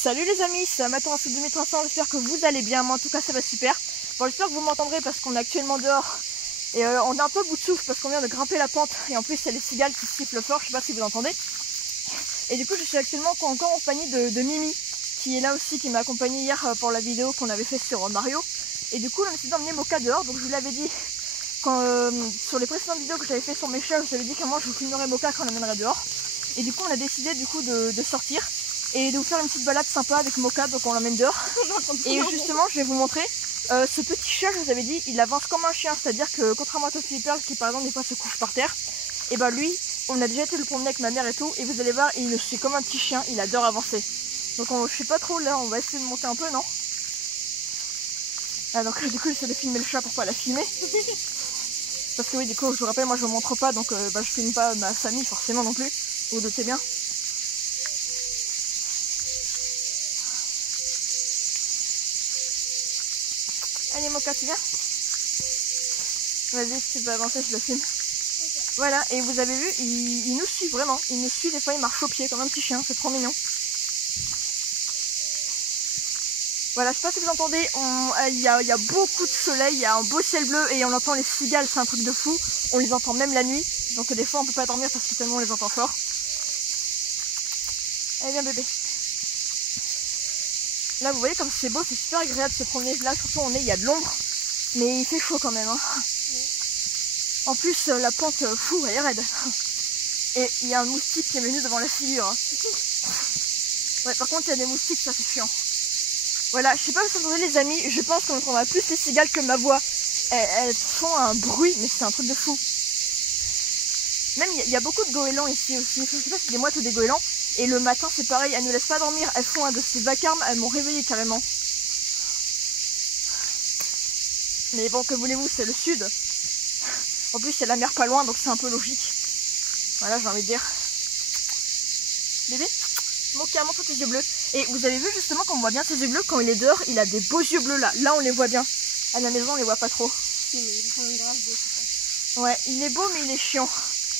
Salut les amis, c'est Amateur sous 2300, j'espère que vous allez bien, moi en tout cas ça va super. Bon, j'espère que vous m'entendrez parce qu'on est actuellement dehors et on est un peu bout de souffle parce qu'on vient de grimper la pente et en plus il y a les cigales qui sifflent fort, je sais pas si vous entendez. Et du coup je suis actuellement encore en compagnie de Mimi qui est là aussi, qui m'a accompagné hier pour la vidéo qu'on avait fait sur Mario. Et du coup on a décidé d'emmener Moka dehors, donc je vous l'avais dit quand, sur les précédentes vidéos que j'avais fait sur mes chats, je vous avais dit comment je vous filmerais Moka quand on l'emmènerait dehors. Et du coup on a décidé du coup de sortir et de vous faire une petite balade sympa avec Moka, donc on l'emmène dehors. Et justement je vais vous montrer ce petit chat, je vous avais dit, il avance comme un chien, c'est-à-dire que contrairement à Toffee Pearl qui par exemple des fois se couche par terre, et bah lui on a déjà été le promener avec ma mère et tout, et vous allez voir il suit comme un petit chien, il adore avancer. Donc je sais pas trop, là on va essayer de monter un peu, non? Ah, donc du coup j'essaie de filmer le chat pour pas la filmer. Parce que oui, du coup je vous rappelle, moi je ne montre pas, donc je filme pas ma famille forcément non plus, vous doutez bien. Allez Moka, tu viens? Vas-y, si tu peux avancer, je le filme. Okay. Voilà, et vous avez vu, il nous suit vraiment. Il nous suit, des fois il marche au pied comme un petit chien, c'est trop mignon. Voilà, je sais pas si vous entendez, il y a beaucoup de soleil, il y a un beau ciel bleu et on entend les cigales, c'est un truc de fou. On les entend même la nuit, donc des fois on peut pas dormir parce que tellement on les entend fort. Allez viens bébé. Là vous voyez comme c'est beau, c'est super agréable de se promener là, surtout il y a de l'ombre, mais il fait chaud quand même. Hein. En plus la pente, fou, elle est raide. Et il y a un moustique qui est venu devant la figure. Hein. Ouais, par contre il y a des moustiques, ça c'est chiant. Voilà, je sais pas si vous entendez les amis, je pense qu'on entendra plus les cigales que ma voix. Elles font un bruit, mais c'est un truc de fou. Même il y a beaucoup de goélands ici aussi, je sais pas si c'est des mouettes ou des goélands. Et le matin c'est pareil, elles ne laissent pas dormir, elles font un de ces vacarmes, elles m'ont réveillée carrément. Mais bon, que voulez-vous, c'est le sud. En plus il y a la mer pas loin, donc c'est un peu logique. Voilà, j'ai envie de dire. Bébé, Moka, montre tes yeux bleus. Et vous avez vu justement qu'on voit bien ses yeux bleus, quand il est dehors, il a des beaux yeux bleus là. Là on les voit bien. À la maison on les voit pas trop. Mais il est quand même grave beau. Ouais, il est beau mais il est chiant.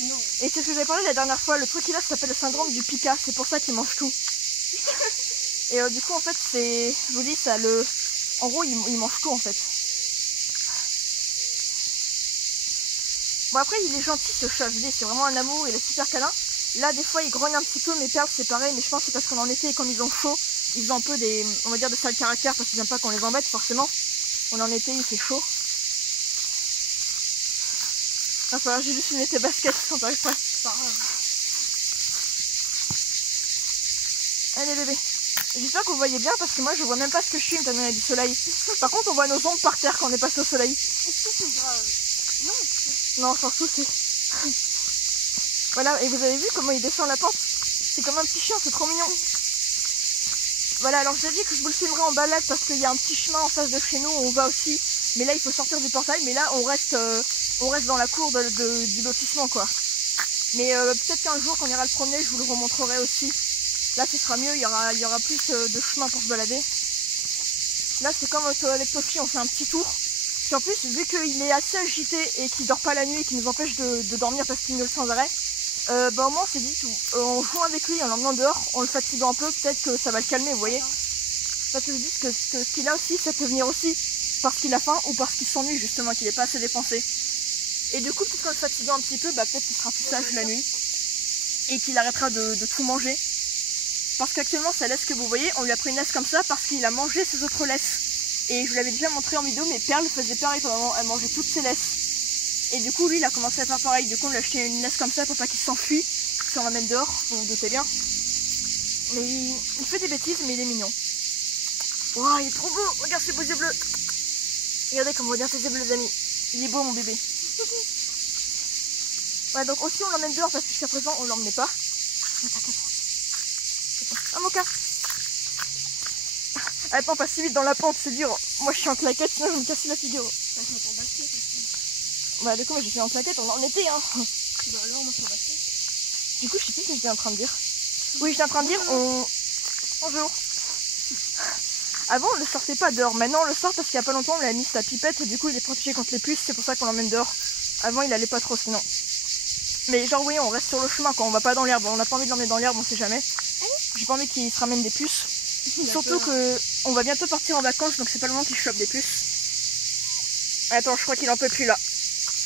Non. Et c'est ce que j'avais parlé la dernière fois, le truc qu'il a ça s'appelle le syndrome du Pika, c'est pour ça qu'il mange tout. Et du coup en fait c'est, je vous dis ça le, en gros il mange tout en fait. Bon après il est gentil ce chat, je vous dis c'est vraiment un amour, il est super câlin. Là des fois il grogne un petit peu, mais Perle c'est pareil, mais je pense que c'est parce qu'on en été et comme ils ont chaud, ils ont un peu des, on va dire de sales caractères parce qu'ils n'aiment pas qu'on les embête forcément. On en été, il fait chaud. Ah, voilà, j'ai juste filmé tes baskets sans faire exprès. Allez bébé. J'espère que vous voyez bien parce que moi je vois même pas ce que je filme tellement il y a du soleil. Par contre on voit nos ombres par terre quand on est passé au soleil. Est-ce que c'est grave? Non, sans souci. Voilà, et vous avez vu comment il descend la pente? C'est comme un petit chien, c'est trop mignon. Voilà, alors je vous ai dit que je vous le filmerai en balade parce qu'il y a un petit chemin en face de chez nous où on va aussi. Mais là il faut sortir du portail, mais là on reste dans la cour du lotissement quoi. Mais peut-être qu'un jour quand on ira le promener, je vous le remontrerai aussi. Là ce sera mieux, il y aura plus de chemin pour se balader. Là c'est comme avec Toffee, on fait un petit tour. Puis en plus, vu qu'il est assez agité et qu'il dort pas la nuit, qu'il nous empêche de dormir parce qu'il nous le sans arrêt, bah au moins on s'est dit, on joue avec lui en l'emmenant dehors, en le fatiguant un peu, peut-être que ça va le calmer, vous voyez. Parce que je dis que ce qu'il a aussi, ça peut venir aussi parce qu'il a faim ou parce qu'il s'ennuie justement, qu'il n'est pas assez dépensé. Et du coup, peut-être qu'en le fatiguant un petit peu, bah peut-être qu'il sera plus sage la nuit et qu'il arrêtera de tout manger. Parce qu'actuellement, sa laisse que vous voyez, on lui a pris une laisse comme ça parce qu'il a mangé ses autres laisses. Et je vous l'avais déjà montré en vidéo, mais Perle faisait pareil pendant un moment, elle mangeait toutes ses laisses. Et du coup, lui, il a commencé à faire pareil. Du coup, on lui a acheté une laisse comme ça pour pas qu'il s'enfuit, si on l'emmène dehors, vous vous doutez bien. Mais il fait des bêtises, mais il est mignon. Wow, il est trop beau, regarde ses beaux yeux bleus. Regardez comment on regarde ses yeux bleus, les amis. Il est beau, mon bébé. Ouais, donc aussi, on l'emmène dehors parce que jusqu'à présent, on l'emmenait pas. Ah, Moka. Attends, pas si vite dans la pente, c'est dur. Moi je suis en claquette, sinon je vais me casser la figure. Bah du coup moi j'ai fait en claquette, on en était hein. Bah alors moi je suis en basket. Du coup je sais plus ce que j'étais en train de dire. Oui j'étais en train de dire bonjour. Avant on ne le sortait pas dehors, maintenant on le sort parce qu'il y a pas longtemps on lui a mis sa pipette et du coup il est protégé contre les puces, c'est pour ça qu'on l'emmène dehors. Avant il allait pas trop sinon. Mais genre oui on reste sur le chemin quand on va pas dans l'herbe, on n'a pas envie de l'emmener dans l'herbe, on sait jamais. J'ai pas envie qu'il se ramène des puces. Surtout que on va bientôt partir en vacances, donc c'est pas le moment qu'il chope des puces. Attends, je crois qu'il en peut plus là.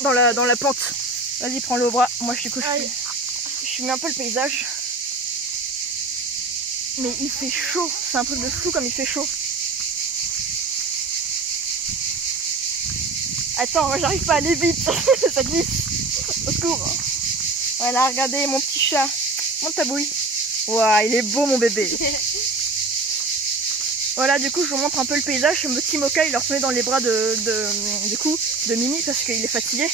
Dans la pente. Vas-y, prends-le au bras. Moi, je mets un peu le paysage. Mais il fait chaud. C'est un truc de fou comme il fait chaud. Attends, moi j'arrive pas à aller vite. Ça glisse. Au secours. Voilà, regardez mon petit chat. Monte ta bouille. Ouah, il est beau mon bébé. Voilà, du coup, je vous montre un peu le paysage. Le petit Moka, il est retourné dans les bras de Mimi parce qu'il est fatigué.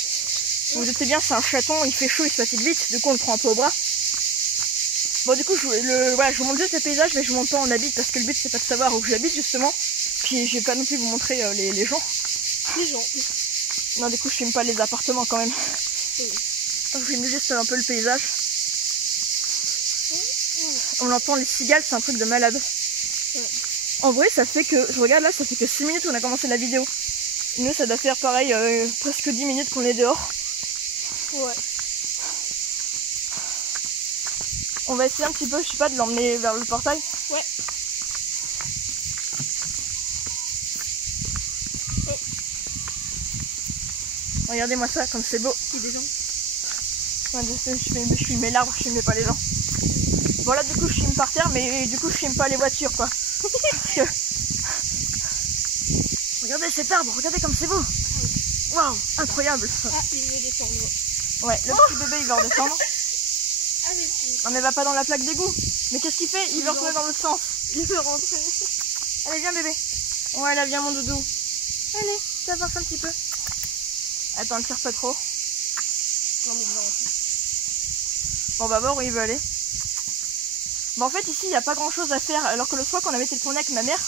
Vous doutez bien, c'est un chaton, il fait chaud, il se fatigue vite. Du coup, on le prend un peu au bras. Bon, du coup, je vous montre juste le paysage, mais je vous montre pas où on habite parce que le but, c'est pas de savoir où j'habite justement. Puis, je vais pas non plus vous montrer les gens. Les gens. Non, du coup, je filme pas les appartements quand même. Oui. Je filme juste un peu le paysage. On entend les cigales, c'est un truc de malade. Ouais. En vrai, ça fait que, je regarde là, ça fait que 6 minutes qu'on a commencé la vidéo. Nous, ça doit faire pareil, presque 10 minutes qu'on est dehors. Ouais. On va essayer un petit peu, je sais pas, de l'emmener vers le portail. Ouais. Oh. Regardez-moi ça, comme c'est beau. Il y a des gens. Ouais, je filmais l'arbre, je filmais pas les gens. Bon là, du coup, je filme par terre, mais du coup, je filme pas les voitures, quoi. Parce que... Regardez cet arbre, regardez comme c'est beau. Waouh, incroyable. Ah, il veut descendre. Ouais, le petit bébé, il va redescendre. Ah, j'ai pris. Non, mais va pas dans la plaque d'égout. Mais qu'est-ce qu'il fait? Il veut retourner dans l'autre sens. Il veut rentrer. Allez, viens bébé. Ouais, là, viens mon doudou. Allez, t'avances un petit peu. Attends, ne tire pas trop. Non, mais il va rentrer. Bon, on va voir où il veut aller. Bon, en fait, ici, il n'y a pas grand chose à faire. Alors que l'autre fois qu'on avait été le tourner avec ma mère,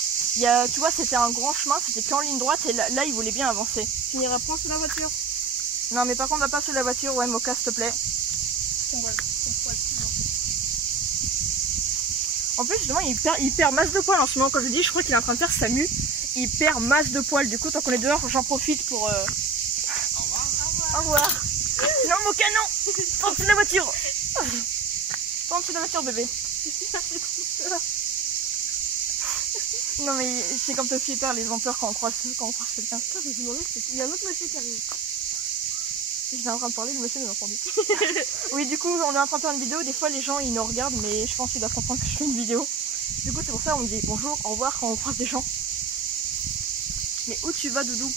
tu vois, c'était un grand chemin, c'était plus en ligne droite. Et là, il voulait bien avancer. Tu n'iras pas sous la voiture. Non, mais par contre, on va pas sous la voiture. Ouais, Moka, s'il te plaît. Ton poil. En plus, justement, il perd masse de poils en ce moment. Quand je dis, je crois qu'il est en train de faire sa mue. Il perd masse de poils. Du coup, tant qu'on est dehors, j'en profite pour... Au revoir. Au revoir. Non, Moka, non. Pas en dessous de la voiture. Pas en dessous de la voiture, bébé. Non, mais c'est comme Tofi et Père, ils ont peur quand on croise quelqu'un. Je me suis demandé, il y a un autre monsieur qui arrive. J'étais en train de parler, le monsieur nous a entendu. Oui, du coup, on est en train de faire une vidéo. Des fois, les gens, ils nous regardent, mais je pense qu'ils doivent comprendre que je fais une vidéo. Du coup, c'est pour ça qu'on me dit bonjour, au revoir quand on croise des gens. Mais où tu vas, doudou?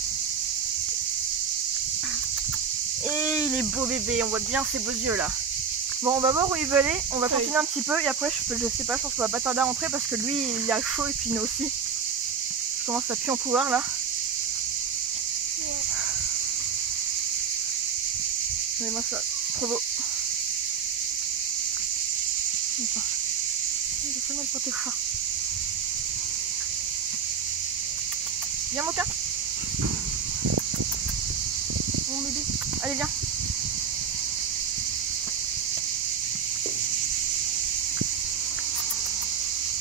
Et il est beau bébé, on voit bien ses beaux yeux là. Bon, on va voir où il veut aller, on va continuer un petit peu et après je sais pas, je pense qu'on va pas tarder à rentrer parce que lui il a chaud et puis nous aussi. Je commence à puer en pouvoir là. Ouais. Regardez-moi ça, trop beau. Attends. J'ai fait mal pour tes chats. Viens Moka. Mon bébé. Allez viens.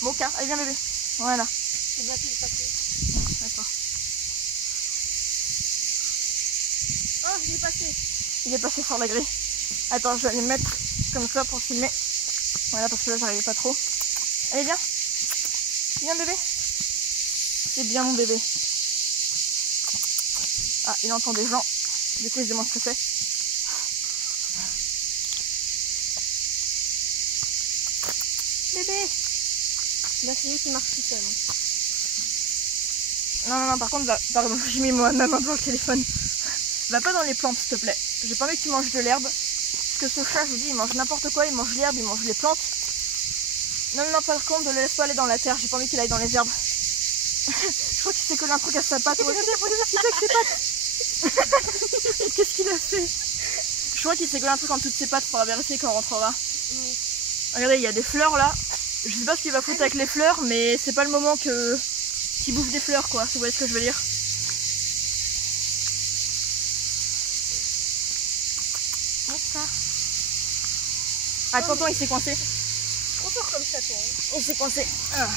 Moka, allez viens bébé. Voilà. C'est bien qu'il est passé. D'accord. Oh, il est passé. Il est passé sur la grille. Attends, je vais aller me mettre comme ça pour filmer. Voilà, parce que là j'arrivais pas trop. Allez viens. Viens bébé. C'est bien mon bébé. Ah, il entend des gens. Du coup il se demande ce que c'est. Bébé. Là, c'est lui qui marche tout seul. Non, par contre, pardon, j'ai mis ma main devant le téléphone. Va pas dans les plantes, s'il te plaît. J'ai pas envie que tu manges de l'herbe. Parce que ce chat, je vous dis, il mange n'importe quoi, il mange l'herbe, il mange les plantes. Non, par contre, ne le laisse pas aller dans la terre, j'ai pas envie qu'il aille dans les herbes. Je crois qu'il s'est collé un truc à sa patte. Regardez ce qu'il fait avec ses pattes. Qu'est-ce qu'il a fait? Je crois qu'il s'est collé un truc en dessous de ses pattes pour vérifier quand on rentrera. Oui. Regardez, il y a des fleurs là. Je sais pas ce qu'il va foutre avec les fleurs, mais c'est pas le moment qu'il bouffe des fleurs, quoi. Vous voyez ce que je veux dire? Ah, tonton, il s'est coincé. Trop fort comme ça, toi. Il s'est coincé. Ah.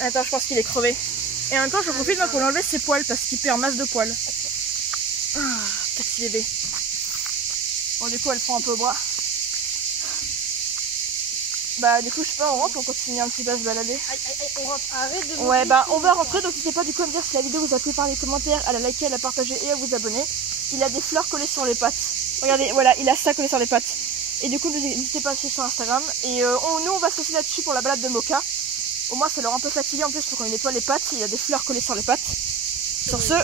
Attends, je pense qu'il est crevé. Et en même temps, je profite moi pour lui enlever ses poils parce qu'il perd masse de poils. Ah, petit bébé. Bon, du coup, elle prend un peu au bras. Bah du coup je sais pas, on rentre, on continue un petit peu à se balader. Aïe, aïe, aïe, on rentre. Arrête de me Ouais bah on va bouffer. rentrer, donc n'hésitez pas du coup à me dire si la vidéo vous a plu par les commentaires, à la liker, à la partager et à vous abonner. Il a des fleurs collées sur les pattes. Regardez, voilà, il a ça collé sur les pattes. Et du coup n'hésitez pas à suivre sur Instagram. Et nous on va se laisser là-dessus pour la balade de Mocha. Au moins ça leur a un peu fatigué en plus pour qu'on nettoie les pattes, il a des fleurs collées sur les pattes. Sur ce,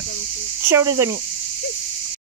ciao les amis.